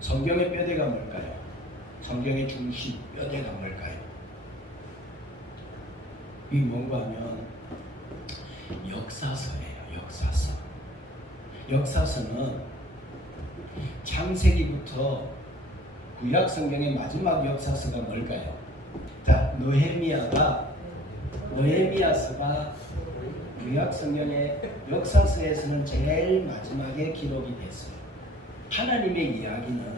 성경의 뼈대가 뭘까요? 성경의 중심 뼈대가 뭘까요? 이게 뭔가 하면 역사서예요. 역사서. 역사서는 창세기부터 구약 성경의 마지막 역사서가 뭘까요? 자, 느헤미야서가 구약 성경의 역사서에서는 제일 마지막에 기록이 됐어요. 하나님의 이야기는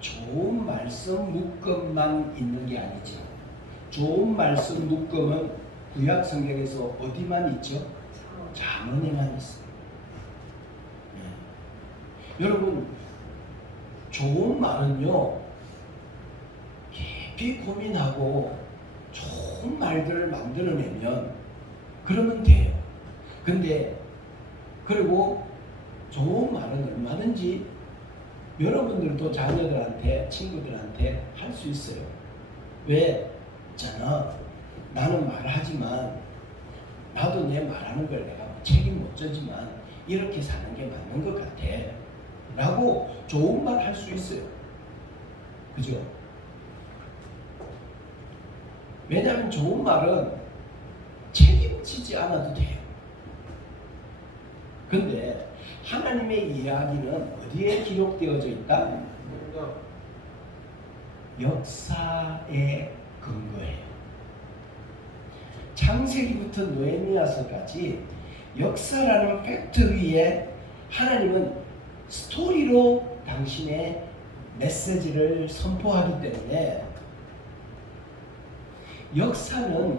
좋은 말씀 묶음만 있는 게 아니죠. 좋은 말씀 묶음은 구약 성경에서 어디만 있죠? 잠언에만 있어요. 네. 여러분, 좋은 말은요, 깊이 고민하고 좋은 말들을 만들어내면 그러면 돼요. 근데 그리고 좋은 말은 얼마든지 여러분들도 자녀들한테, 친구들한테 할 수 있어요. 왜? 있잖아, 나는 말하지만 나도 내 말하는 걸 내가 책임 못 져지만 이렇게 사는 게 맞는 것 같아 라고 좋은 말 할 수 있어요. 그죠? 왜냐하면 좋은 말은 책임지지 않아도 돼요. 근데 하나님의 이야기는 어디에 기록되어져 있다? 역사에 근거해요. 창세기부터 느헤미야서까지 역사라는 팩트 위에 하나님은 스토리로 당신의 메시지를 선포하기 때문에 역사는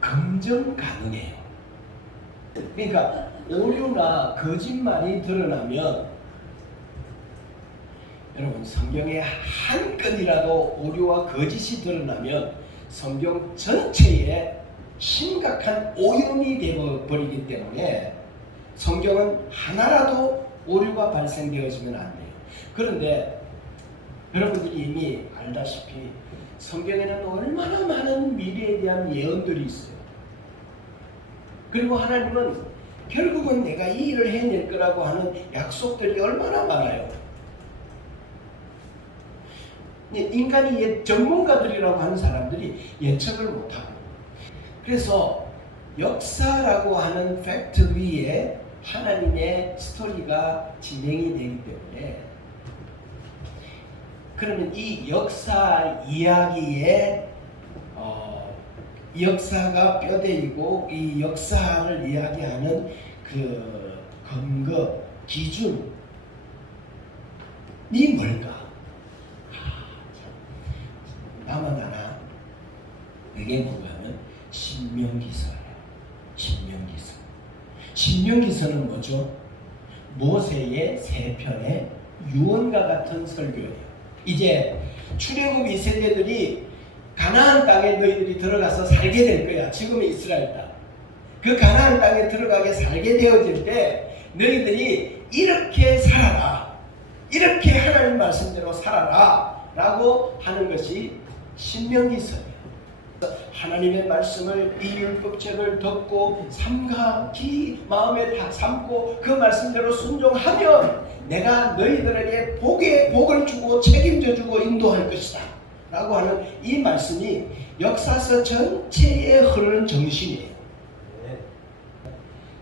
검증 가능해요. 그러니까 오류나 거짓말이 드러나면 여러분, 성경에 한 건이라도 오류와 거짓이 드러나면 성경 전체에 심각한 오염이 되어버리기 때문에 성경은 하나라도 오류가 발생되어지면 안 돼요. 그런데 여러분들이 이미 알다시피 성경에는 얼마나 많은 미래에 대한 예언들이 있어요. 그리고 하나님은 결국은 내가 이 일을 해낼 거라고 하는 약속들이 얼마나 많아요. 인간이 전문가들이라고 하는 사람들이 예측을 못하고, 그래서 역사라고 하는 팩트 위에 하나님의 스토리가 진행이 되기 때문에, 그러면 이 역사 이야기에 역사가 뼈대이고 이 역사를 이야기하는 그 근거, 기준이 뭘까? 나만 하나, 이게 뭐냐면 신명기서예요. 신명기서. 신명기서는 뭐죠? 모세의 세 편의 유언과 같은 설교예요. 이제 출애굽 2세대들이 가나안 땅에 너희들이 들어가서 살게 될 거야. 지금의 이스라엘 땅. 그 가나안 땅에 들어가게 살게 되어질 때 너희들이 이렇게 살아라, 이렇게 하나님 말씀대로 살아라 라고 하는 것이 신명기서예요. 하나님의 말씀을, 이 율법책을 듣고 삼가히 마음에 다 삼고 그 말씀대로 순종하면 내가 너희들에게 복을 주고 책임져 주고 인도할 것이다 라고 하는 이 말씀이 역사서 전체에 흐르는 정신이에요.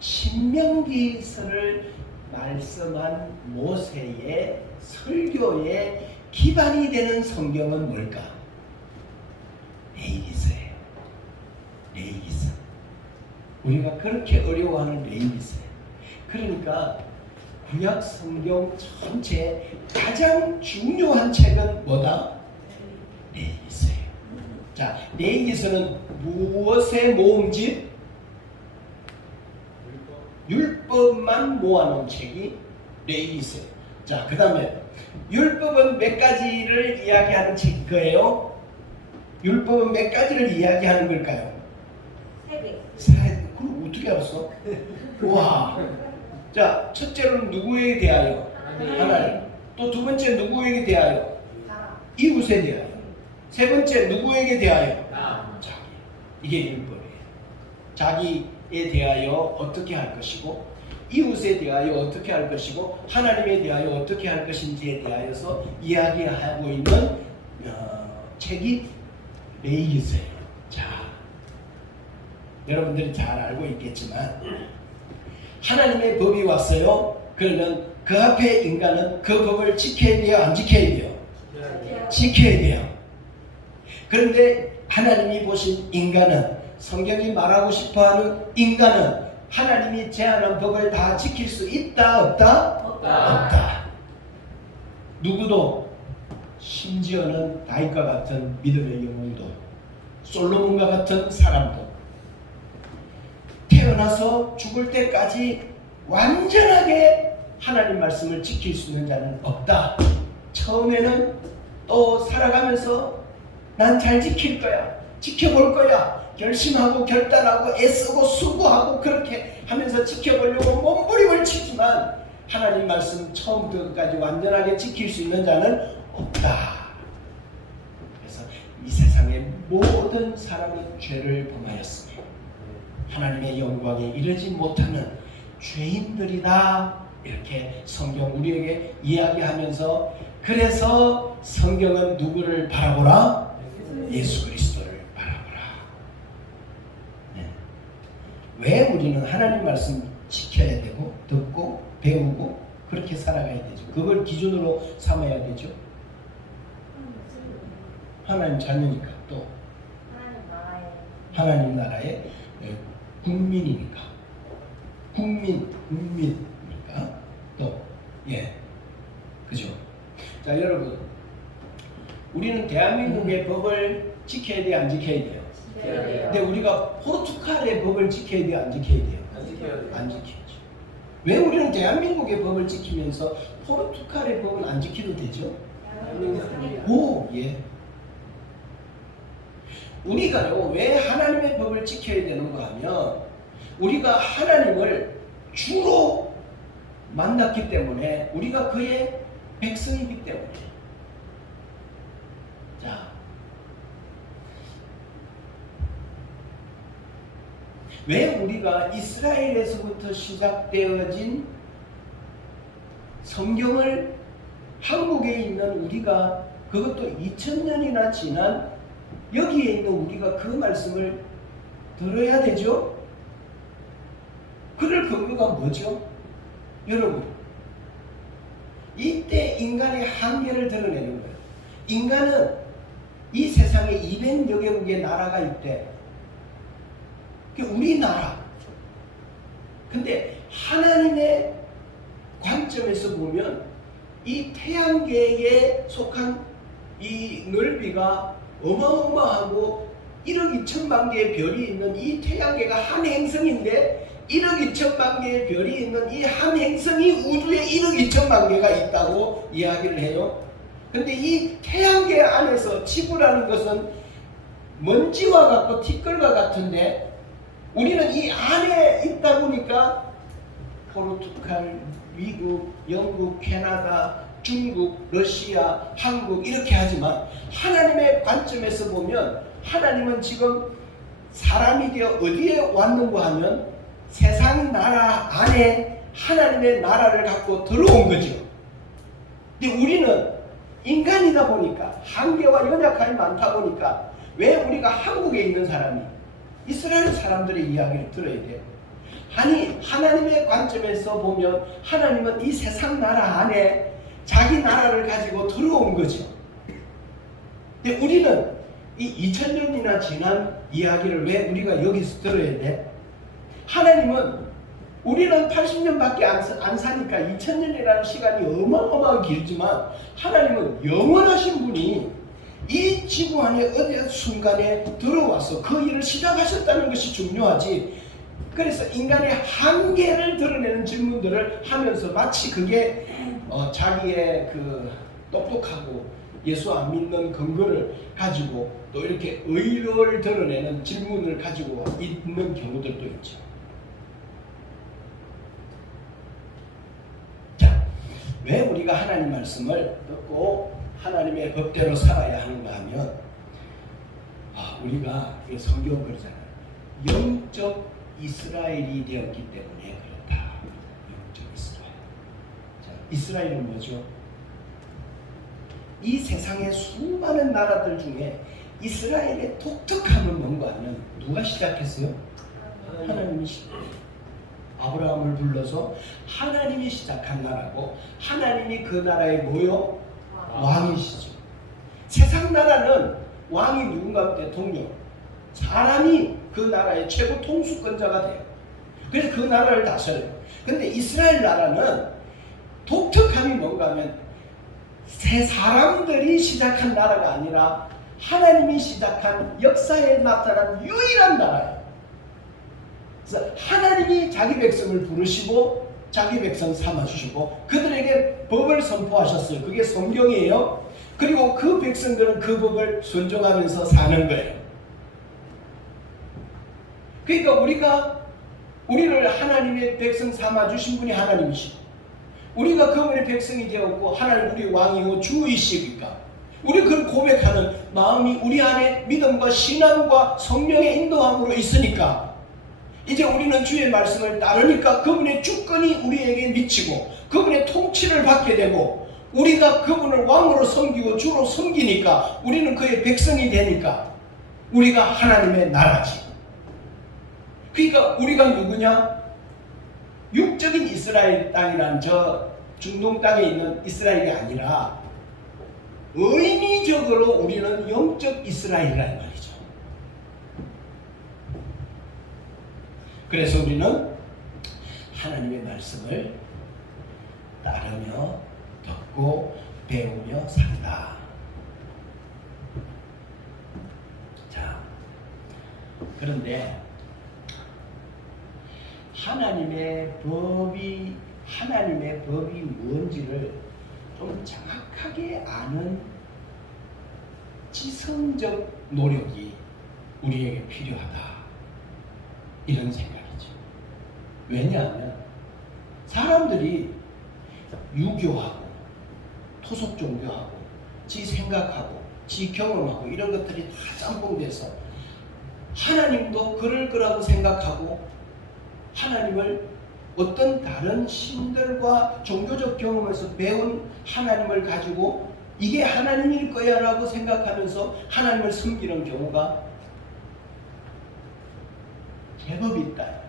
신명기서를 말씀한 모세의 설교의 기반이 되는 성경은 뭘까? 레위기서예요. 레위기서. 우리가 그렇게 어려워하는 레위기서예요. 그러니까 구약 성경 전체 가장 중요한 책은 뭐다? 레위기서예요. 자, 레위기서는 무엇의 모음집? 율법만 모아놓은 책이 레위기서예요. 자, 그 다음에 율법은 몇 가지를 이야기하는 책일 거예요? 율법은 몇 가지를 이야기하는 걸까요? 3개. 그럼 어떻게 알았어? 와. 자, 첫째로는 누구에게 대하여? 하나님. 또 두 번째 누구에게 대하여? 이웃에 대하여. 세 번째 누구에게 대하여? 자기. 이게 율법이에요. 자기에 대하여 어떻게 할 것이고, 이웃에 대하여 어떻게 할 것이고 하나님에 대하여 어떻게 할 것인지에 대하여서 이야기하고 있는 책이 레위기서예요. 자, 여러분들이 잘 알고 있겠지만 하나님의 법이 왔어요. 그러면 그 앞에 인간은 그 법을 지켜야 돼요? 안 지켜야 돼요? 지켜야 돼요. 그런데 하나님이 보신 인간은, 성경이 말하고 싶어하는 인간은 하나님이 제안한 법을 다 지킬 수 있다 없다? 없다. 누구도, 심지어는 다윗과 같은 믿음의 영웅도, 솔로몬과 같은 사람도 태어나서 죽을 때까지 완전하게 하나님 말씀을 지킬 수 있는 자는 없다. 처음에는 또 살아가면서 난 잘 지킬 거야, 지켜볼 거야, 결심하고 결단하고 애쓰고 수고하고 그렇게 하면서 지켜보려고 몸부림을 치지만 하나님 말씀 처음부터 끝까지 완전하게 지킬 수 있는 자는 없다. 그래서 이 세상의 모든 사람이 죄를 범하였으니 하나님의 영광에 이르지 못하는 죄인들이다. 이렇게 성경 우리에게 이야기하면서, 그래서 성경은 누구를 바라보라? 예수 그리스도를 바라보라. 네. 왜 우리는 하나님 말씀 지켜야 되고 듣고 배우고 그렇게 살아가야 되죠? 그걸 기준으로 삼아야 되죠. 하나님 자녀니까, 또 하나님 나라의 국민이니까, 국민이니까, 또 그죠? 자, 여러분, 우리는 대한민국의 법을 지켜야 돼요, 안 지켜야 돼요? 지켜야 돼요. 근데 우리가 포르투갈의 법을 지켜야 돼요, 안 지켜야 돼요? 안 지켜야 돼요. 안 지켜야죠. 왜 우리는 대한민국의 법을 지키면서 포르투갈의 법은 안 지켜도 되죠? 오, 예. 우리가요, 왜 하나님의 법을 지켜야 되는가 하면, 우리가 하나님을 주로 만났기 때문에, 우리가 그의 백성이기 때문에. 자, 왜 우리가 이스라엘에서부터 시작되어진 성경을 한국에 있는 우리가, 그것도 2000년이나 지난 여기에 있는 우리가 그 말씀을 들어야 되죠? 그럴 근거가 뭐죠? 여러분, 이때 인간의 한계를 드러내는 거예요. 인간은 이 세상에 200여 개국의 나라가 있대. 우리나라. 근데 하나님의 관점에서 보면 이 태양계에 속한 이 넓이가 어마어마하고 1억 2천만 개의 별이 있는 이 태양계가 한 행성인데, 1억 2천만 개의 별이 있는 이 한 행성이 우주에 1억 2천만 개가 있다고 이야기를 해요. 근데 이 태양계 안에서 지구라는 것은 먼지와 같고 티끌과 같은데, 우리는 이 안에 있다 보니까 포르투갈, 미국, 영국, 캐나다, 중국, 러시아, 한국 이렇게 하지만 하나님의 관점에서 보면 하나님은 지금 사람이 되어 어디에 왔는가 하면 세상 나라 안에 하나님의 나라를 갖고 들어온 거죠. 근데 우리는 인간이다 보니까, 한계와 연약함이 많다 보니까, 왜 우리가 한국에 있는 사람이 이스라엘 사람들의 이야기를 들어야 돼요? 아니, 하나님의 관점에서 보면 하나님은 이 세상 나라 안에 자기 나라를 가지고 들어온 거죠. 근데 우리는 이 2000년이나 지난 이야기를 왜 우리가 여기서 들어야 돼? 하나님은, 우리는 80년밖에 안 사니까 2000년이라는 시간이 어마어마하게 길지만, 하나님은 영원하신 분이 이 지구 안에 어느 순간에 들어와서 그 일을 시작하셨다는 것이 중요하지. 그래서 인간의 한계를 드러내는 질문들을 하면서 마치 그게 자기의 그 똑똑하고 예수 안 믿는 근거를 가지고 또 이렇게 의를 드러내는 질문을 가지고 있는 경우들도 있죠. 자, 왜 우리가 하나님 말씀을 듣고 하나님의 법대로 살아야 하는가 하면, 우리가 성경 그러잖아요. 영적 이스라엘이 되었기 때문에 그렇다. 이스라엘은 뭐죠? 이 세상의 수많은 나라들 중에 이스라엘의 독특함은 뭔가 하면 누가 시작했어요? 하나님이 시작했어요. 아브라함을 불러서 하나님이 시작한 나라고, 하나님이 그 나라의 뭐요? 왕이시죠. 세상 나라는 왕이 누군가 대통령, 사람이 그 나라의 최고 통수권자가 돼요. 그래서 그 나라를 다스려요. 근데 이스라엘 나라는 독특함이 뭔가 하면 새 사람들이 시작한 나라가 아니라 하나님이 시작한 역사에 나타난 유일한 나라예요. 그래서 하나님이 자기 백성을 부르시고 자기 백성 삼아주시고 그들에게 법을 선포하셨어요. 그게 성경이에요. 그리고 그 백성들은 그 법을 순종하면서 사는 거예요. 그러니까 우리를 하나님의 백성 삼아주신 분이 하나님이시고, 우리가 그분의 백성이 되었고 하나님 우리 왕이고 주이시니까 우리 그걸 고백하는 마음이 우리 안에 믿음과 신앙과 성령의 인도함으로 있으니까 이제 우리는 주의 말씀을 따르니까 그분의 주권이 우리에게 미치고 그분의 통치를 받게 되고 우리가 그분을 왕으로 섬기고 주로 섬기니까 우리는 그의 백성이 되니까 우리가 하나님의 나라지. 그러니까 우리가 누구냐? 육적인 이스라엘 땅이란 저 중동 땅에 있는 이스라엘이 아니라 의미적으로 우리는 영적 이스라엘이라는 말이죠. 그래서 우리는 하나님의 말씀을 따르며 듣고 배우며 산다. 자, 그런데 하나님의 법이 뭔지를 좀 정확하게 아는 지성적 노력이 우리에게 필요하다. 이런 생각이죠. 왜냐하면 사람들이 유교하고 토속 종교하고 지 생각하고 지 경험하고 이런 것들이 다 짬뽕돼서 하나님도 그럴 거라고 생각하고 하나님을 어떤 다른 신들과 종교적 경험에서 배운 하나님을 가지고 이게 하나님일 거야 라고 생각하면서 하나님을 섬기는 경우가 제법 있다.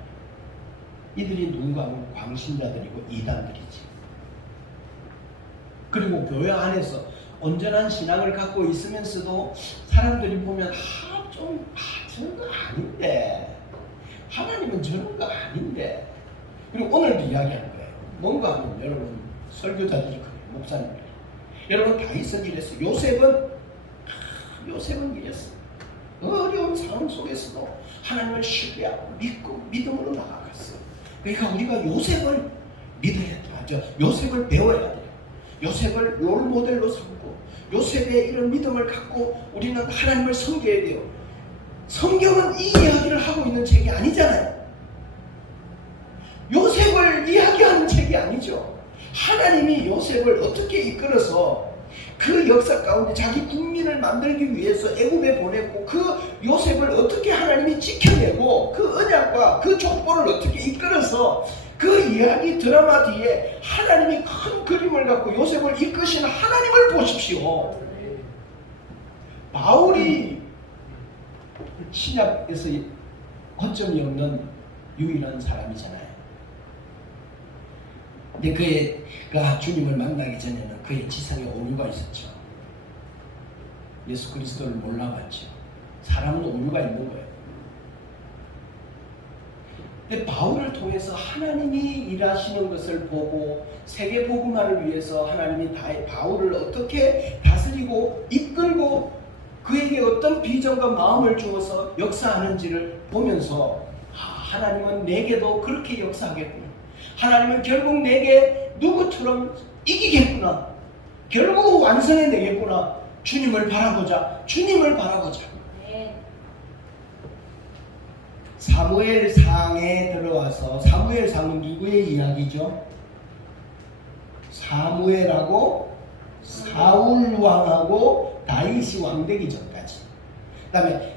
이들이 누군가 하면 광신자들이고 이단들이지. 그리고 교회 안에서 온전한 신앙을 갖고 있으면서도 사람들이 보면 저런 거 아닌데, 하나님은 저런 거 아닌데. 그리고 오늘도 이야기하는 거예요. 뭔가 하면 여러분 설교자들이 그래요. 목사님들이. 여러분 다윗은 이랬어. 요셉은 이랬어. 어려운 상황 속에서도 하나님을 신뢰하고 믿고 믿음으로 나아갔어. 그러니까 우리가 요셉을 믿어야 하죠. 요셉을 배워야 돼요. 요셉을 롤 모델로 삼고 요셉의 이런 믿음을 갖고 우리는 하나님을 섬겨야 돼요. 성경은 이 이야기를 하고 있는 책이 아니잖아요. 요셉을 이야기하는 책이 아니죠. 하나님이 요셉을 어떻게 이끌어서 그 역사 가운데 자기 국민을 만들기 위해서 애굽에 보냈고 그 요셉을 어떻게 하나님이 지켜내고 그 언약과 그 족보를 어떻게 이끌어서 그 이야기 드라마 뒤에 하나님이 큰 그림을 갖고 요셉을 이끄시는 하나님을 보십시오. 바울이 신약에서 거점이 없는 유일한 사람이잖아요. 근데 그가 주님을 만나기 전에는 그의 지성에 오류가 있었죠. 예수 그리스도를 몰라봤죠. 사람은 오류가 있는 거예요. 근데 바울을 통해서 하나님이 일하시는 것을 보고 세계 복음화를 위해서 하나님이 바울을 어떻게 다스리고 이끌고 그에게 어떤 비전과 마음을 주어서 역사하는지를 보면서 하나님은 내게도 그렇게 역사하겠구나. 하나님은 결국 내게 누구처럼 이기겠구나. 결국 완성해내겠구나. 주님을 바라보자. 주님을 바라보자. 네. 사무엘상에 들어와서 사무엘상은 누구의 이야기죠? 사무엘하고 사울왕하고 다윗이 왕되기 전까지. 그 다음에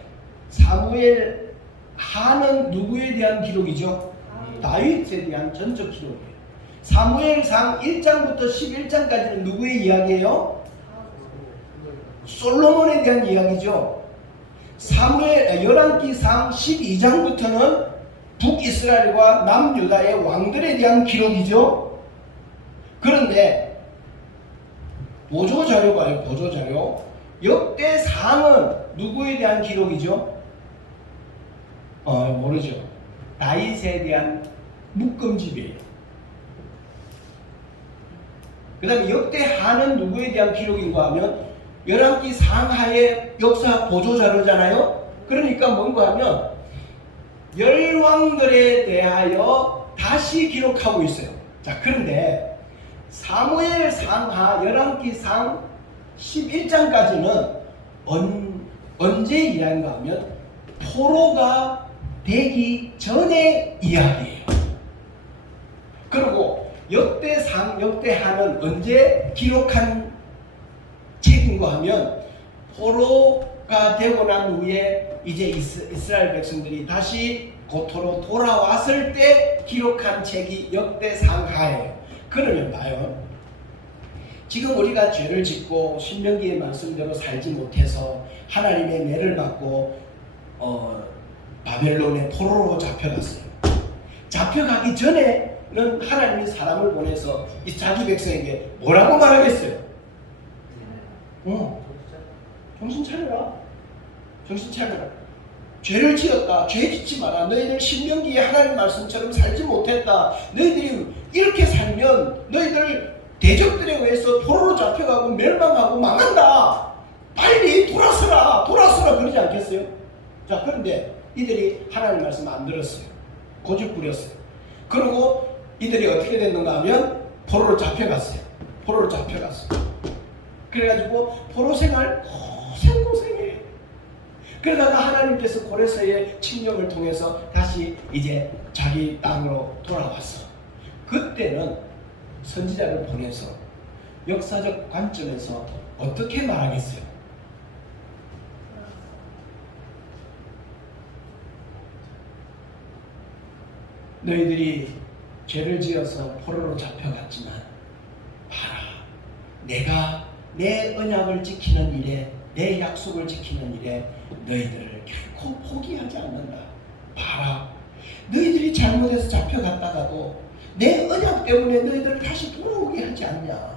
사무엘 하는 누구에 대한 기록이죠? 다윗에 대한 전적 기록이에요. 사무엘상 1장부터 11장까지는 누구의 이야기예요? 솔로몬에 대한 이야기죠. 열왕기상 12장부터는 북이스라엘과 남유다의 왕들에 대한 기록이죠. 그런데 보조자료가 보조자료 역대상은 누구에 대한 기록이죠? 모르죠. 다윗에 대한 묶음집이에요. 그 다음에 역대하는 누구에 대한 기록인가 하면 열왕기 상하의 역사 보조자료잖아요. 그러니까 뭔가 하면 열왕들에 대하여 다시 기록하고 있어요. 자, 그런데 사무엘 상하 열왕기상 11장까지는 언제 이야기인가 하면 포로가 되기 전의 이야기예요. 그리고 역대상 역대하는 언제 기록한 책인가 하면 포로가 되고 난 후에 이제 이스라엘 백성들이 다시 고토로 돌아왔을 때 기록한 책이 역대상하예요. 그러면 봐요. 지금 우리가 죄를 짓고 신명기의 말씀대로 살지 못해서 하나님의 매를 받고 바벨론의 포로로 잡혀갔어요. 잡혀가기 전에는 하나님이 사람을 보내서 이 자기 백성에게 뭐라고 말하겠어요? 정신 차려라. 정신 차려라. 죄를 지었다. 죄 짓지 마라. 너희들 신명기에 하나님 말씀처럼 살지 못했다. 너희들이 이렇게 살면 너희들 대적들에 의해서 포로로 잡혀가고 멸망하고 망한다. 빨리 돌아서라. 돌아서라. 그러지 않겠어요? 자, 그런데 이들이 하나님 말씀 안 들었어요. 고집 부렸어요. 그리고 이들이 어떻게 됐는가 하면 포로로 잡혀갔어요. 포로로 잡혀갔어요. 그래가지고 포로 생활 고생해. 그러다가 하나님께서 고레스의 칙령을 통해서 다시 이제 자기 땅으로 돌아왔어. 그때는 선지자를 보내서 역사적 관점에서 어떻게 말하겠어요? 너희들이 죄를 지어서 포로로 잡혀갔지만 봐라, 내가 내 언약을 지키는 일에, 내 약속을 지키는 일에 너희들을 결코 포기하지 않는다. 봐라, 너희들이 잘못해서 잡혀갔다가도 내 언약 때문에 너희들을 다시 돌아오게 하지 않냐.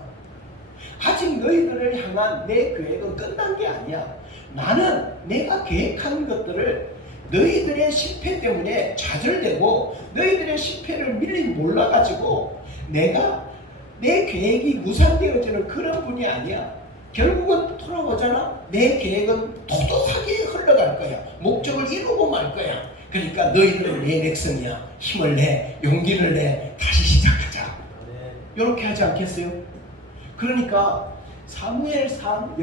아직 너희들을 향한 내 계획은 끝난 게 아니야. 나는 내가 계획한 것들을 너희들의 실패 때문에 좌절되고 너희들의 실패를 미리 몰라가지고 내가 내 계획이 무산되어지는 그런 분이 아니야. 결국은 돌아오잖아. 내 계획은 도도하게 흘러갈 거야. 목적을 이루고 말 거야. 그러니까 너희들은 내 백성이야. 힘을 내, 용기를 내, 다시 시작하자. 이렇게 하지 않겠어요? 그러니까 사무엘상,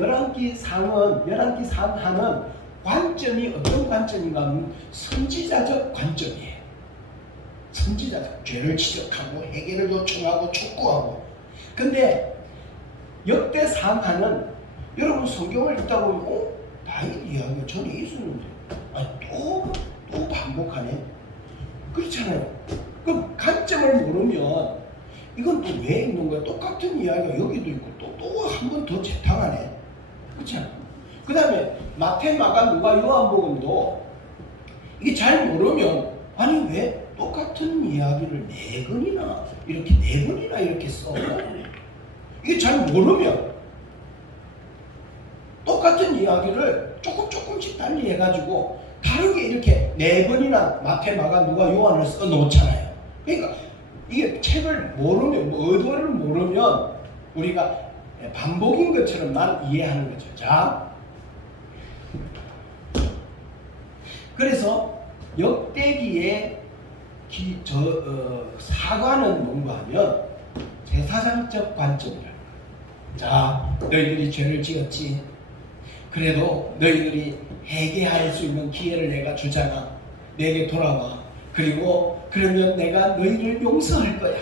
열왕기상하는 관점이 어떤 관점인가 하면 선지자적 관점이에요. 선지자적. 죄를 지적하고 해결을 요청하고 촉구하고. 근데 역대상하는 여러분 성경을 읽다 보면 다윗 이야기가 전에 있었는데 또 반복하네. 그렇잖아요. 그 관점을 모르면 이건 또 왜 있는 거야? 똑같은 이야기가 여기도 있고 또 한 번 더 재탕하네. 그렇잖아요. 그 다음에 마태, 마가, 누가, 요한복음도 이게 잘 모르면 아니 왜 똑같은 이야기를 네 번이나 이렇게 써? 이게 잘 모르면 똑같은 이야기를 조금씩 달리 해가지고 다르게 이렇게 네 번이나 마태, 마가, 누가, 요한을 써 놓잖아요. 그러니까 이게 책을 모르면, 의도를 모르면 우리가 반복인 것처럼만 이해하는 거죠. 자, 그래서 역대기의 사과는 뭔가 하면 제사장적 관점이라. 자, 너희들이 죄를 지었지. 그래도 너희들이 회개할 수 있는 기회를 내가 주잖아. 내게 돌아와. 그리고 그러면 내가 너희를 용서할 거야.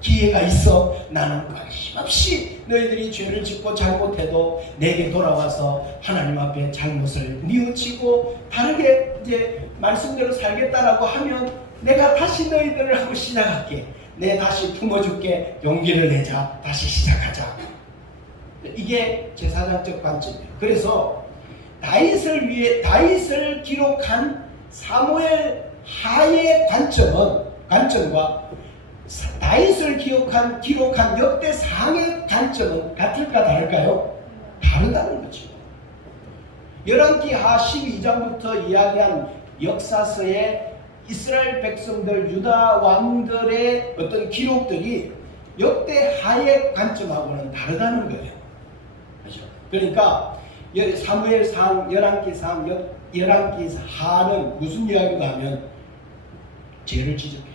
기회가 있어. 나는 관심 없이 너희들이 죄를 짓고 잘못해도 내게 돌아와서 하나님 앞에 잘못을 뉘우치고 다르게 이제 말씀대로 살겠다라고 하면 내가 다시 너희들을 하고 시작할게. 내 다시 품어줄게. 용기를 내자. 다시 시작하자. 이게 제사장적 관점이에요. 그래서 다윗을 기록한 사무엘 하의 관점과 다윗을 기록한 역대상의 관점은 같을까 다를까요? 다르다는 거죠. 열왕기하 12장부터 이야기한 역사서의 이스라엘 백성들, 유다 왕들의 어떤 기록들이 역대하의 관점하고는 다르다는 거예요. 그렇죠? 그러니까 사무엘상, 열왕기상, 열왕기하는 무슨 이야기가 하면 죄를 지적해요.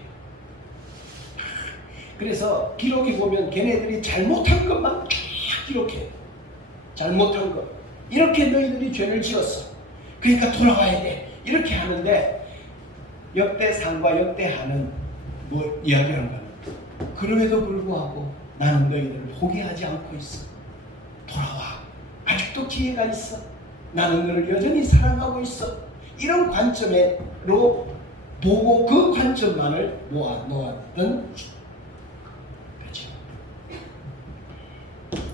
그래서 기록이 보면 걔네들이 잘못한 것만 쫙 기록해요. 잘못한 것. 이렇게 너희들이 죄를 지었어. 그러니까 돌아와야 돼. 이렇게 하는데 역대상과 역대하는 뭐 이야기하는 거는 그럼에도 불구하고 나는 너희들을 포기하지 않고 있어. 돌아와. 아직도 기회가 있어. 나는 너를 여전히 사랑하고 있어. 이런 관점으로 보고 그 관점만을 모았던 거죠.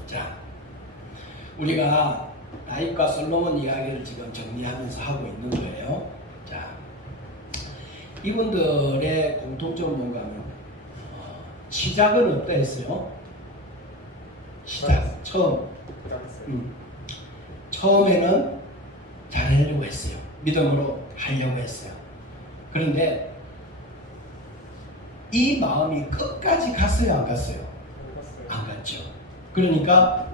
자, 우리가 다윗과 솔로몬 이야기를 지금 정리하면서 하고 있는 거예요. 자, 이분들의 공통점은 뭔가 하면 시작은 어떠했어요? 시작, 처음에는 잘하려고 했어요. 믿음으로 하려고 했어요. 그런데 이 마음이 끝까지 갔어요? 안 갔어요? 안 갔죠. 그러니까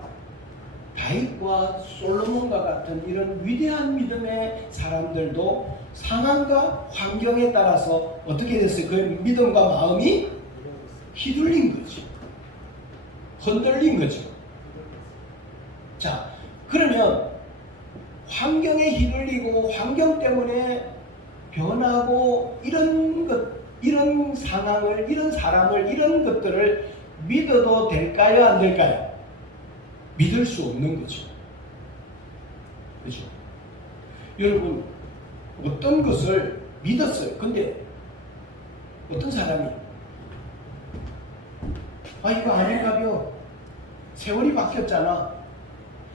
다윗과 솔로몬과 같은 이런 위대한 믿음의 사람들도 상황과 환경에 따라서 어떻게 됐어요? 그 믿음과 마음이 휘둘린 거죠. 흔들린 거죠. 자, 그러면 환경에 휘둘리고 환경 때문에 변하고 이런 상황을, 이런 사람을, 이런 것들을 믿어도 될까요? 안 될까요? 믿을 수 없는 거죠. 그렇죠? 여러분, 어떤 것을 믿었어요. 근데 어떤 사람이 이거 아닌가요? 세월이 바뀌었잖아.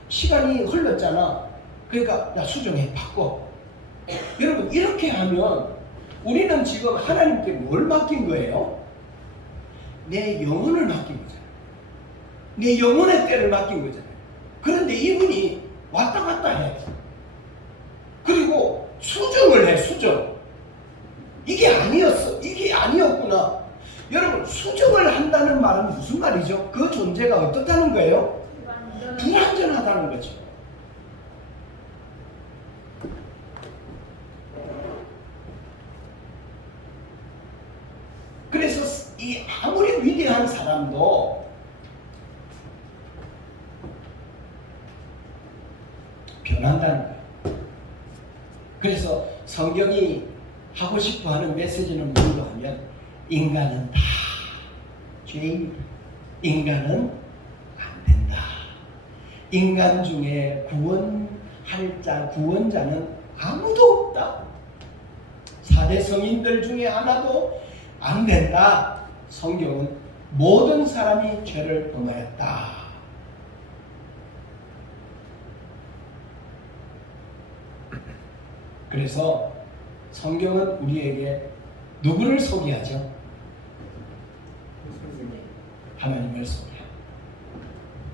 시간이 흘렀잖아. 그러니까 야, 수정해, 바꿔. 여러분, 이렇게 하면 우리는 지금 하나님께 뭘 맡긴 거예요? 내 영혼을 맡긴 거잖아요. 내 영혼의 때를 맡긴 거잖아요. 그런데 이분이 왔다 갔다 해. 그리고 수정을 해, 수정. 이게 아니었어. 이게 아니었구나. 여러분, 수정을 한다는 말은 무슨 말이죠? 그 존재가 어떻다는 거예요? 불완전하다는 거죠. 그래서 이 아무리 위대한 사람도 변한다는 거예요. 그래서 성경이 하고 싶어 하는 메시지는 뭘로 하면 인간은 다 죄인이다. 인간은 안 된다. 인간 중에 구원자는 아무도 없다. 4대 성인들 중에 하나도 안 된다. 성경은 모든 사람이 죄를 범하였다. 그래서 성경은 우리에게 누구를 소개하죠? 하나님을 소개합니다.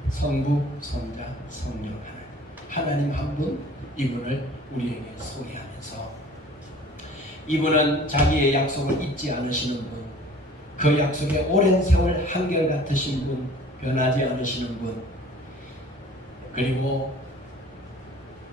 성부, 성자, 성령 하나님 한 분, 이분을 우리에게 소개하면서 이분은 자기의 약속을 잊지 않으시는 분, 그 약속에 오랜 세월 한결같으신 분, 변하지 않으시는 분, 그리고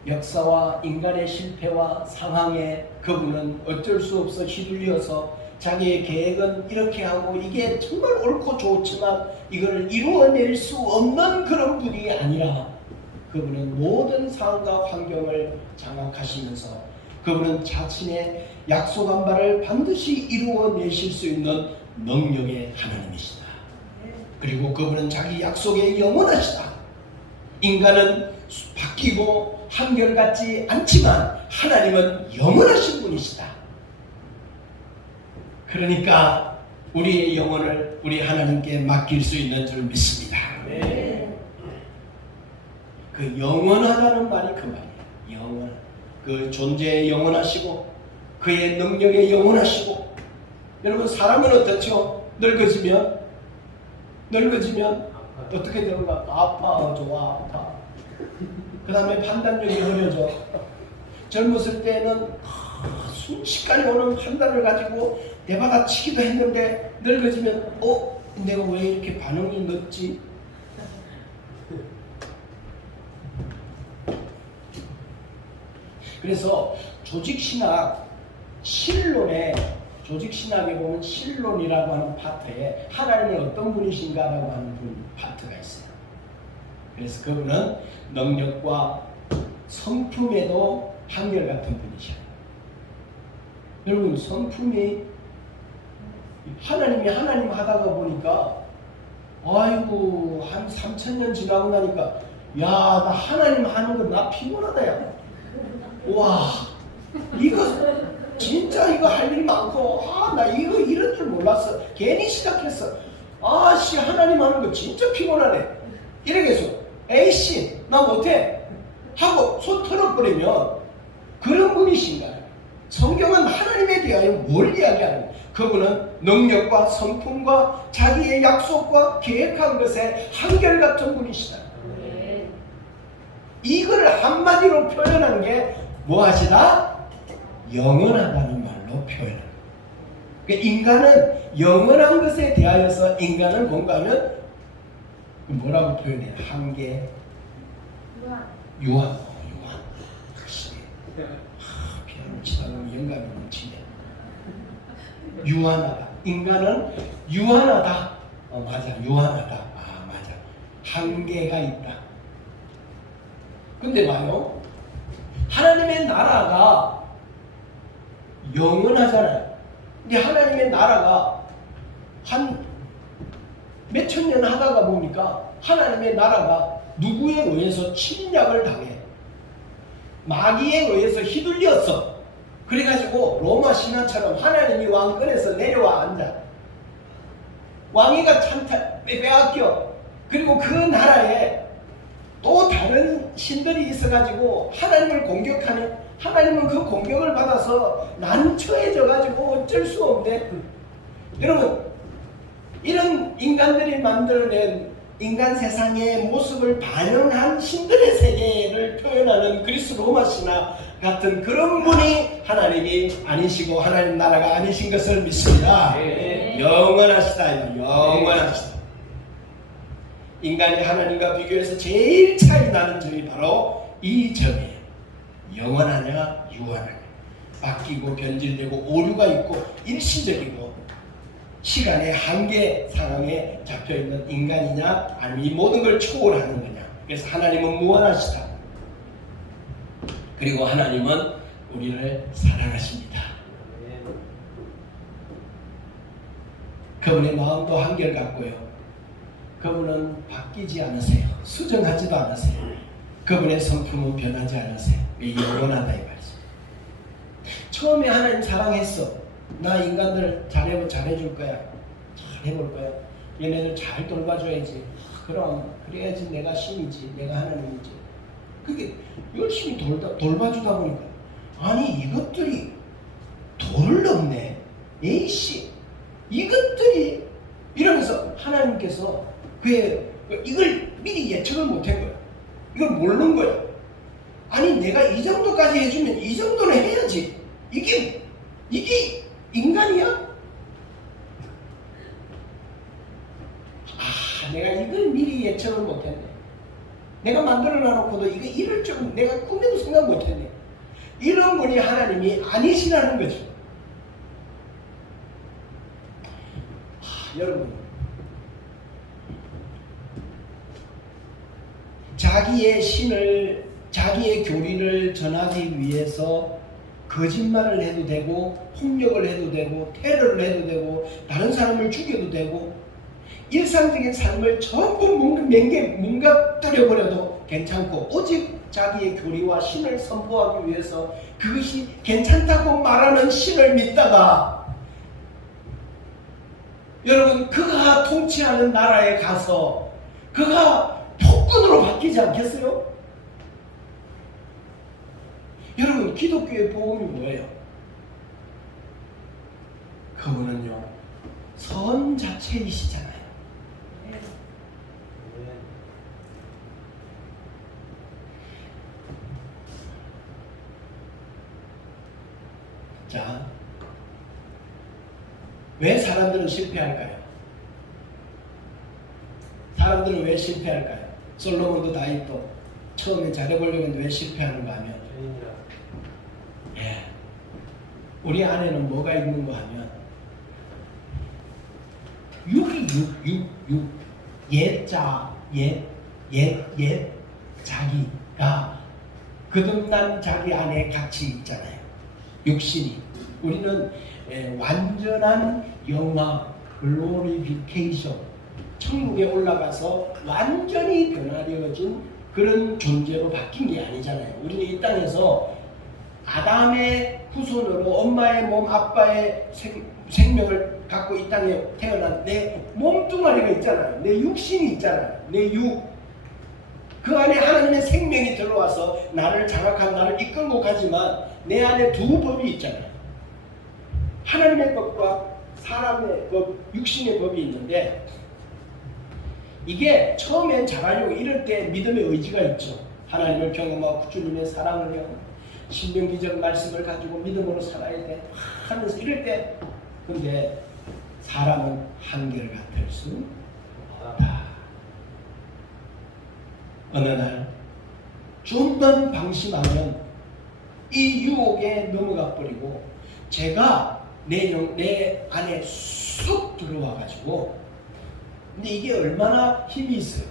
역사와 인간의 실패와 상황에 그분은 어쩔 수 없어 휘둘려서 자기의 계획은 이렇게 하고 이게 정말 옳고 좋지만 이걸 이루어낼 수 없는 그런 분이 아니라 그분은 모든 상황과 환경을 장악하시면서 그분은 자신의 약속한 바를 반드시 이루어내실 수 있는 능력의 하나님이시다. 그리고 그분은 자기 약속에 영원하시다. 인간은 바뀌고 한결같지 않지만 하나님은 영원하신 분이시다. 그러니까 우리의 영혼을 우리 하나님께 맡길 수 있는 줄 믿습니다. 그 영원하다는 말이 그 말이에요. 영원. 그 존재에 영원하시고 그의 능력에 영원하시고. 여러분 사람은 어떻죠? 늙어지면 어떻게 되는가? 아파, 좋아, 아파. 그 다음에 판단력이 흐려져. 젊었을 때는 순식간에 오는 판단을 가지고 내받아치기도 했는데 늙어지면 내가 왜 이렇게 반응이 늦지? 그래서 조직신학 신론에 조직신학에 보면 신론이라고 하는 파트에 하나님은 어떤 분이신가라고 하는 파트가 있어요. 그래서 그분은 능력과 성품에도 한결같은 분이셔요. 여러분 성품이 하나님이 하나님 하다가 보니까 아이고 한 3000년 지나고 나니까 야 나 하나님 하는 거 나 피곤하다 야. 와 이거 진짜 이거 할 일 많고 나 이거 이런 줄 몰랐어. 괜히 시작했어. 아씨 하나님 하는 거 진짜 피곤하네. 이러겠어. 에이씨 나 못해 하고 손 털어버리면 그런 분이신가요? 성경은 하나님에 대하여 뭘 이야기하는 거예요? 그분은 능력과 성품과 자기의 약속과 계획한 것에 한결같은 분이시다. 이걸 한마디로 표현한 게 무엇이다? 영원하다는 말로 표현합니다. 그러니까 인간은 영원한 것에 대하여서 인간은 뭔가 하면 뭐라고 표현해요? 한계, 유한. 확실히 피아노 치다 보면 영감이 넘치네. 유한하다. 인간은 유한하다. 맞아, 유한하다. 맞아. 한계가 있다. 근데 봐요. 하나님의 나라가 영원하잖아요. 근데 하나님의 나라가 한 몇천 년 하다가 보니까 하나님의 나라가 누구에 의해서 침략을 당해. 마귀에 의해서 휘둘렸어. 그래가지고 로마 신화처럼 하나님이 왕권에서 내려와 앉아. 왕위가 빼앗겨. 그리고 그 나라에 또 다른 신들이 있어가지고 하나님을 공격하는, 하나님은 그 공격을 받아서 난처해져가지고 어쩔 수 없네. 여러분, 이런 인간들이 만들어낸 인간 세상의 모습을 반영한 신들의 세계를 표현하는 그리스 로마 신화 같은 그런 분이 하나님이 아니시고 하나님 나라가 아니신 것을 믿습니다. 영원하시다. 영원하시다. 인간이 하나님과 비교해서 제일 차이 나는 점이 바로 이 점이에요. 영원하냐 유한하냐. 바뀌고 변질되고 오류가 있고 일시적이고 시간의 한계 상황에 잡혀있는 인간이냐 아니면 이 모든 걸 초월하는 거냐. 그래서 하나님은 무한하시다. 그리고 하나님은 우리를 사랑하십니다. 그분의 마음도 한결같고요. 그분은 바뀌지 않으세요. 수정하지도 않으세요. 그분의 성품은 변하지 않으세요. 영원하다 이 말씀. 처음에 하나님 사랑했어. 나 인간들 잘해줄 거야. 잘해볼 거야. 얘네들 잘 돌봐줘야지. 그럼 그래야지 내가 신이지. 내가 하나님이지. 그게 열심히 돌봐주다 보니까 아니 이것들이 돌을 넘네. 에이씨 이것들이 이러면서 하나님께서 이걸 미리 예측을 못한 거야. 이걸 모르는 거야. 아니 내가 이 정도까지 해주면 이 정도는 해야지. 이게 인간이야? 내가 이걸 미리 예측을 못했네. 내가 만들어 놔놓고도 이거 이럴 줄 내가 꿈에도 생각 못했네. 이런 분이 하나님이 아니시라는 거죠. 여러분, 자기의 교리를 전하기 위해서 거짓말을 해도 되고 폭력을 해도 되고 테러를 해도 되고 다른 사람을 죽여도 되고 일상적인 삶을 전부 뭉가뜨려버려도 괜찮고 오직 자기의 교리와 신을 선포하기 위해서 그것이 괜찮다고 말하는 신을 믿다가 여러분, 그가 통치하는 나라에 가서 그가 폭군으로 바뀌지 않겠어요? 여러분, 기독교의 복음이 뭐예요? 그분은요, 선 자체이시잖아요. 자, 왜 사람들은 실패할까요? 사람들은 왜 실패할까요? 솔로몬도 다윗도 처음에 잘해보려고 했는데 왜 실패하는가 하면, 예, 우리 안에는 뭐가 있는가 하면 육이 육 옛자 옛 자기가 거듭난 자기 안에 같이 있잖아요. 육신이. 우리는 완전한 영화 글로리피케이션, 천국에 올라가서 완전히 변화되어진 그런 존재로 바뀐 게 아니잖아요. 우리는 이 땅에서 아담의 후손으로 엄마의 몸, 아빠의 생명을 갖고 이 땅에 태어난 내 몸뚱아리가 있잖아요. 내 육신이 있잖아요. 내 육. 그 안에 하나님의 생명이 들어와서 나를 장악하고 나를 이끌고 가지만 내 안에 두 법이 있잖아요. 하나님의 법과 사람의 법, 육신의 법이 있는데, 이게 처음엔 잘하려고 이럴 때 믿음의 의지가 있죠. 하나님을 경험하고 주님의 사랑을 경험하고 신명기적 말씀을 가지고 믿음으로 살아야 돼 하면서 이럴 때, 근데 사람은 한결같을 수 없다. 어느 날 좀만 방심하면 이 유혹에 넘어가 버리고 제가 내 안에 쑥 들어와 가지고, 근데 이게 얼마나 힘이 있어요.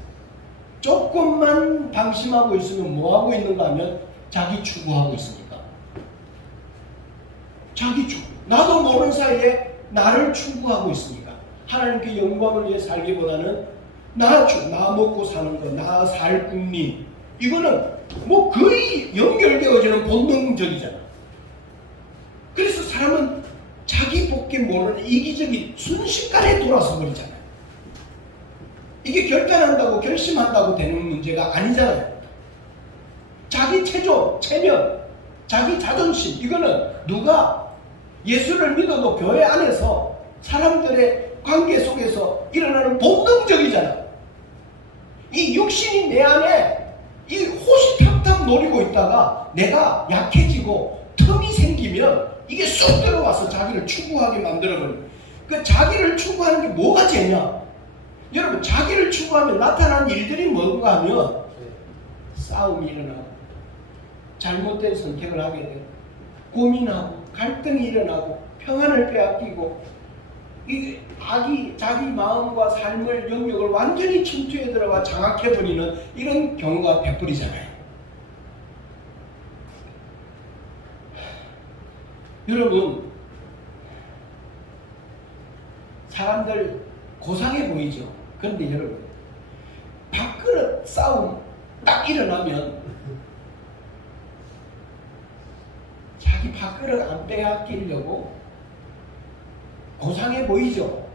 조금만 방심하고 있으면 뭐 하고 있는가 하면 자기 추구하고 있으니까. 자기 추구. 나도 모르는 사이에 나를 추구하고 있으니까. 하나님께 영광을 위해 살기보다는 나 먹고 사는 거, 나 살 궁리, 이거는 뭐 거의 연결되어지는 본능적이잖아. 그래서 사람은 자기 복귀 모르는 이기적인 순식간에 돌아서 버리잖아요. 이게 결단한다고 결심한다고 되는 문제가 아니잖아요. 자기 체조, 체면, 자기 자존심, 이거는 누가 예수를 믿어도 교회 안에서 사람들의 관계 속에서 일어나는 본능적이잖아. 이 육신이 내 안에 이 호시탐탐 노리고 있다가 내가 약해지고 틈이 생기면 이게 쑥 들어와서 자기를 추구하게 만들어버려요. 그 자기를 추구하는 게 뭐가 죄냐? 여러분, 자기를 추구하면 나타나는 일들이 뭔가 하면 싸움이 일어나고 잘못된 선택을 하게 되고 고민하고 갈등이 일어나고 평안을 빼앗기고, 이 자기 마음과 삶을 영역을 완전히 침투해 들어가 장악해버리는 이런 경우가 베풀이잖아요. 여러분, 사람들 고상해 보이죠? 그런데 여러분, 밥그릇 싸움 딱 일어나면 자기 밥그릇 안 빼앗기려고 고상해 보이죠?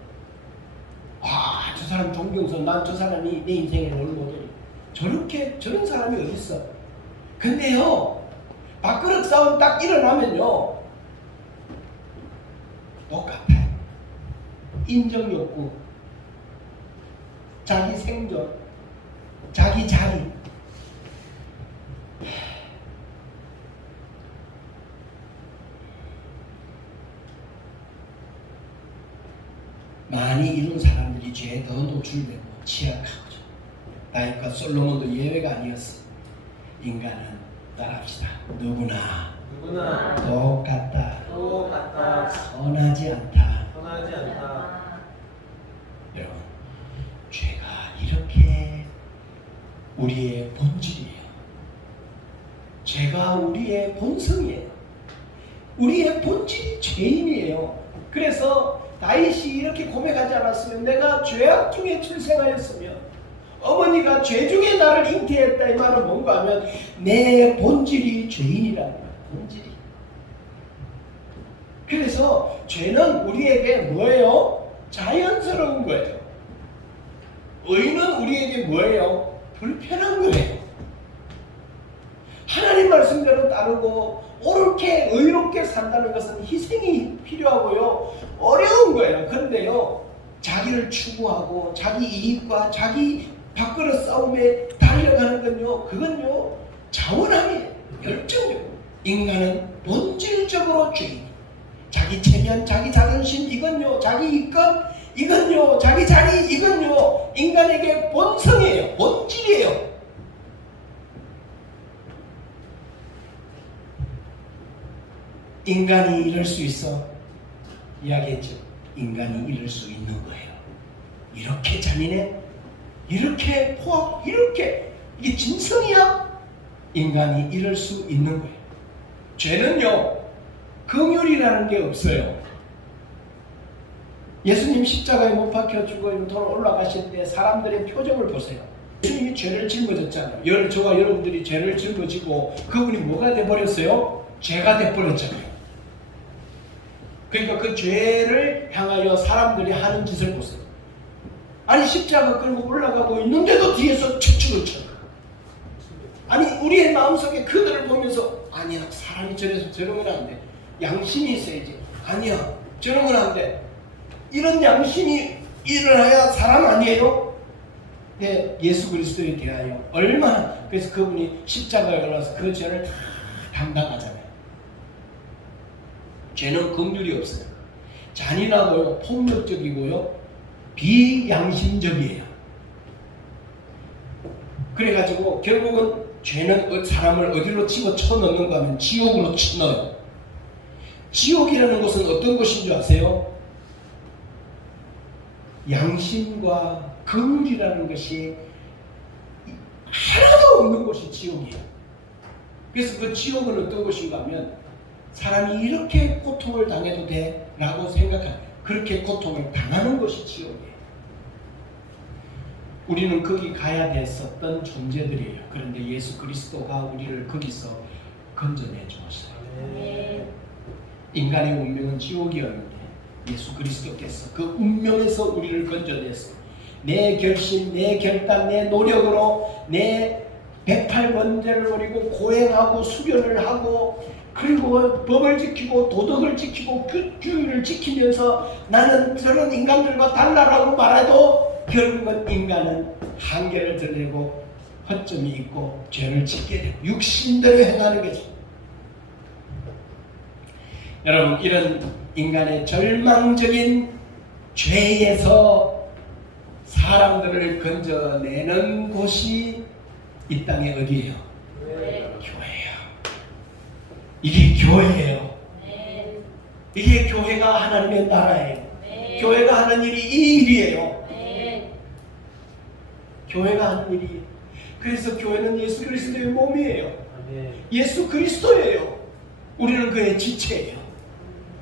아, 저 사람 존경스러워. 난 저 사람이 내 인생의 롤모델이. 저런 사람이 어디 있어? 근데요, 밥그릇 싸움 딱 일어나면요, 똑같아요. 인정욕구, 자기 생존, 자기 자리. 많이 이룬 사람들이 죄에 더 노출되고 취약하죠. 다윗과 솔로몬도 예외가 아니었어. 인간은 따라합시다. 누구나 똑같다. 선하지 않다. 여러분, 죄가 이렇게 우리의 본질이에요. 죄가 우리의 본성이에요. 우리의 본질이 죄인이에요. 그래서 다윗이 이렇게 고백하지 않았으면, 내가 죄악 중에 출생하였으며 어머니가 죄 중에 나를 잉태했다, 이 말은 뭔가 하면 내 본질이 죄인이라는 거야. 본질이. 그래서 죄는 우리에게 뭐예요? 자연스러운 거예요. 의는 우리에게 뭐예요? 불편한 거예요. 하나님 말씀대로 따르고 옳게 의롭게 산다는 것은 희생이 필요하고요. 어려운 거예요. 그런데요. 자기를 추구하고 자기 이익과 자기 밥그릇 싸움에 달려가는 건요. 그건요. 자원함이에요. 열정이에요. 인간은 본질적으로 죄인. 자기 체면, 자기 자존심, 이건요. 자기 이권, 이건요. 자기 자리, 이건요. 인간에게 본성이에요. 본질이에요. 인간이 이럴 수 있어. 이야기했죠. 인간이 이럴 수 있는 거예요. 이렇게 잔인해? 이렇게 포악? 이렇게? 이게 진성이야? 인간이 이럴 수 있는 거예요. 죄는요. 긍휼이라는 게 없어요. 예수님 십자가에 못 박혀 죽어 돌아 올라가실 때 사람들의 표정을 보세요. 예수님이 죄를 짊어졌잖아요. 저와 여러분들이 죄를 짊어지고 그분이 뭐가 돼버렸어요? 죄가 돼버렸잖아요. 그러니까 그 죄를 향하여 사람들이 하는 짓을 보세요. 아니 십자가 끌고 올라가고 있는데도 뒤에서 축축을 쳐. 아니 우리의 마음속에 그들을 보면서 아니야 사람이 저래서 저러면 안 돼. 양심이 있어야지. 아니야 저러면 안 돼. 이런 양심이 일어나야 사람 아니에요? 네, 예수 그리스도에 대하여 얼마나 그래서 그분이 십자가에 올라서 그 죄를 다 담당하잖아요. 죄는 긍휼이 없어요. 잔인하고요, 폭력적이고요, 비양심적이에요. 그래가지고 결국은 죄는 사람을 어디로 집어쳐넣는가 하면 지옥으로 쳐넣어요. 지옥이라는 것은 어떤 것인 줄 아세요? 양심과 긍휼이라는 것이 하나도 없는 것이 지옥이에요. 그래서 그 지옥은 어떤 것인가 하면 사람이 이렇게 고통을 당해도 돼? 라고 생각하는 그렇게 고통을 당하는 것이 지옥이에요. 우리는 거기 가야 됐었던 존재들이에요. 그런데 예수 그리스도가 우리를 거기서 건져내 주었어요. 인간의 운명은 지옥이었는데 예수 그리스도께서 그 운명에서 우리를 건져내서 내 결심, 내 결단, 내 노력으로 내 108번제를 버리고 고행하고 수련을 하고 그리고 법을 지키고 도덕을 지키고 규율을 지키면서 나는 저런 인간들과 달라라고 말해도 결국은 인간은 한계를 드러내고 허점이 있고 죄를 짓게 되고 육신대로 행하는 거죠. 여러분 이런 인간의 절망적인 죄에서 사람들을 건져내는 곳이 이 땅에 어디예요? 교회예요. 이게 교회예요. 이게 교회가 하나님의 나라예요. 교회가 하는 일이 이 일이에요. 교회가 하는 일이. 그래서 교회는 예수 그리스도의 몸이에요. 예수 그리스도예요. 우리는 그의 지체예요.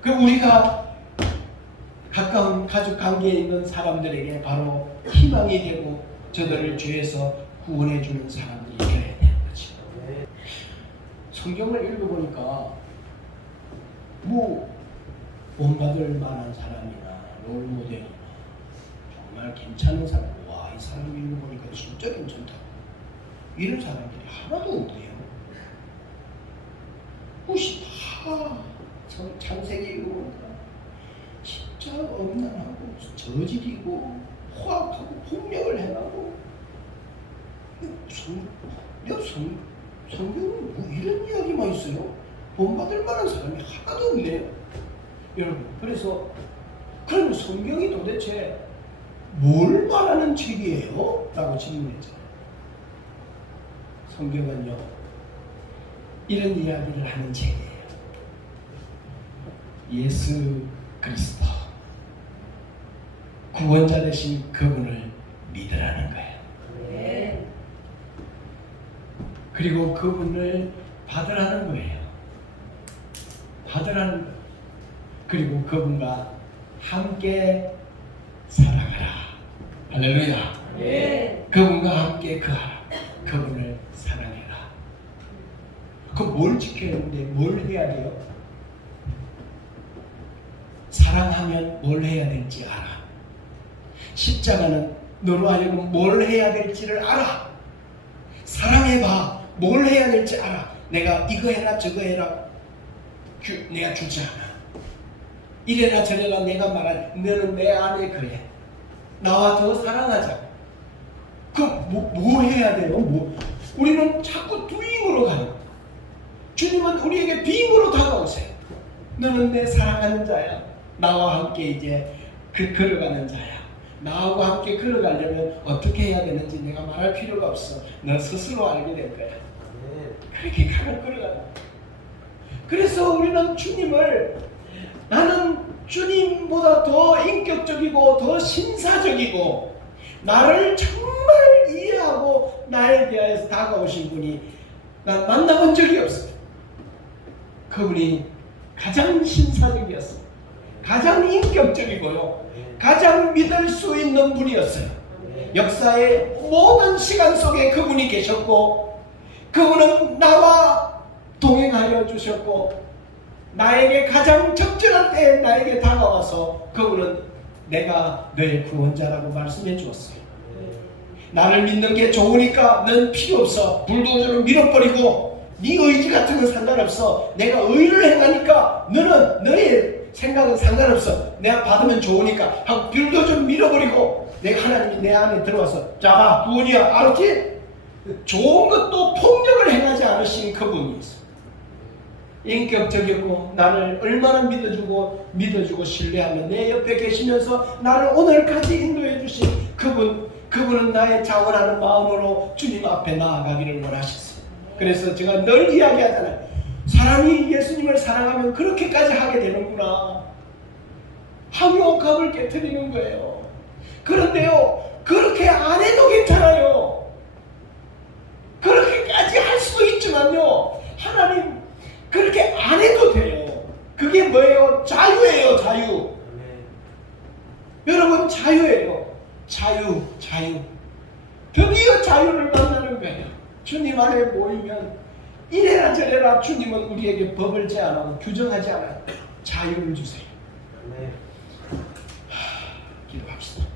그 우리가 가까운 가족 관계에 있는 사람들에게 바로 희망이 되고 저들을 죄에서 구원해 주는 사람들이 되어야 되는 거죠. 성경을 읽어보니까 뭐 본받을 만한 사람이나 롤모델이나 정말 괜찮은 사람, 와 이 사람 읽어보니까 진짜 괜찮다, 이런 사람들이 하나도 없네요. 혹시 다 창세기 읽어보니까 진짜 엄난하고 저질이고 포악하고 폭력을 행하고 성경은 뭐 이런 이야기만 있어요? 본받을 만한 사람이 하나도 없네요. 여러분 그래서 그럼 성경이 도대체 뭘 말하는 책이에요? 라고 질문했잖아요. 성경은요 이런 이야기를 하는 책이에요. 예수 그리스도 구원자 되신 그분을 믿으라는 거예요. 그리고 그분을 받으라는 거예요. 받으라는 거예요. 그리고 그분과 함께 살아가라. 할렐루야. 그분과 함께 거하라. 그분을 사랑해라. 그럼 뭘 지켜야 하는데 뭘 해야 돼요? 사랑하면 뭘 해야 될지 알아. 십자가는 너로 하여금 뭘 해야 될지를 알아. 사랑해봐. 뭘 해야 될지 알아. 내가 이거 해라 저거 해라 내가 주지 않아. 이래라 저래라 내가 말할 너는 내 안에 거해. 나와 더 사랑하자. 그럼 뭐 해야 돼요? 우리는 자꾸 doing으로 가요. 주님은 우리에게 being으로 다가오세요. 너는 내 사랑하는 자야. 나와 함께 이제 걸어가는 자야. 나하고 함께 걸어가려면 어떻게 해야 되는지 내가 말할 필요가 없어. 너 스스로 알게 될 거야. 그렇게 걸어가는. 그래서 우리는 주님을 나는 주님보다 더 인격적이고 더 신사적이고 나를 정말 이해하고 나에 대해서 다가오신 분이 난 만나본 적이 없어요. 그분이 가장 신사적이었어요. 가장 인격적이고요. 가장 믿을 수 있는 분이었어요. 역사의 모든 시간 속에 그분이 계셨고 그분은 나와 동행하여 주셨고 나에게 가장 적절한 때에 나에게 다가와서 그분은 내가 너의 구원자라고 말씀해 주었어요. 나를 믿는 게 좋으니까 넌 필요 없어. 불도저로 밀어버리고 네 의지 같은 건 상관없어. 내가 의를 행하니까 너는 너의 생각은 상관없어. 내가 받으면 좋으니까 하고 불도저 밀어버리고 내가 하나님이 내 안에 들어와서 자가 구원이야. 알았지? 좋은 것도 폭력을 행하지 않으신 그분이 있어. 인격적이고 나를 얼마나 믿어주고 신뢰하며 내 옆에 계시면서 나를 오늘까지 인도해 주신 그분은 나의 자원하는 마음으로 주님 앞에 나아가기를 원하셨어요. 그래서 제가 늘 이야기하잖아요. 사람이 예수님을 사랑하면 그렇게까지 하게 되는구나. 항용갑을 깨트리는 거예요. 그런데요, 그렇게 안 해도 괜찮아요. 그렇게까지 할 수도 있지만요, 하나님 그렇게 안 해도 돼요. 그게 뭐예요? 자유예요, 자유. 여러분, 자유예요. 자유. 드디어 자유를 만나는 거예요. 주님 안에 모이면 이래라 저래라 주님은 우리에게 법을 제안하고 규정하지 않아요. 자유를 주세요. 기도합시다.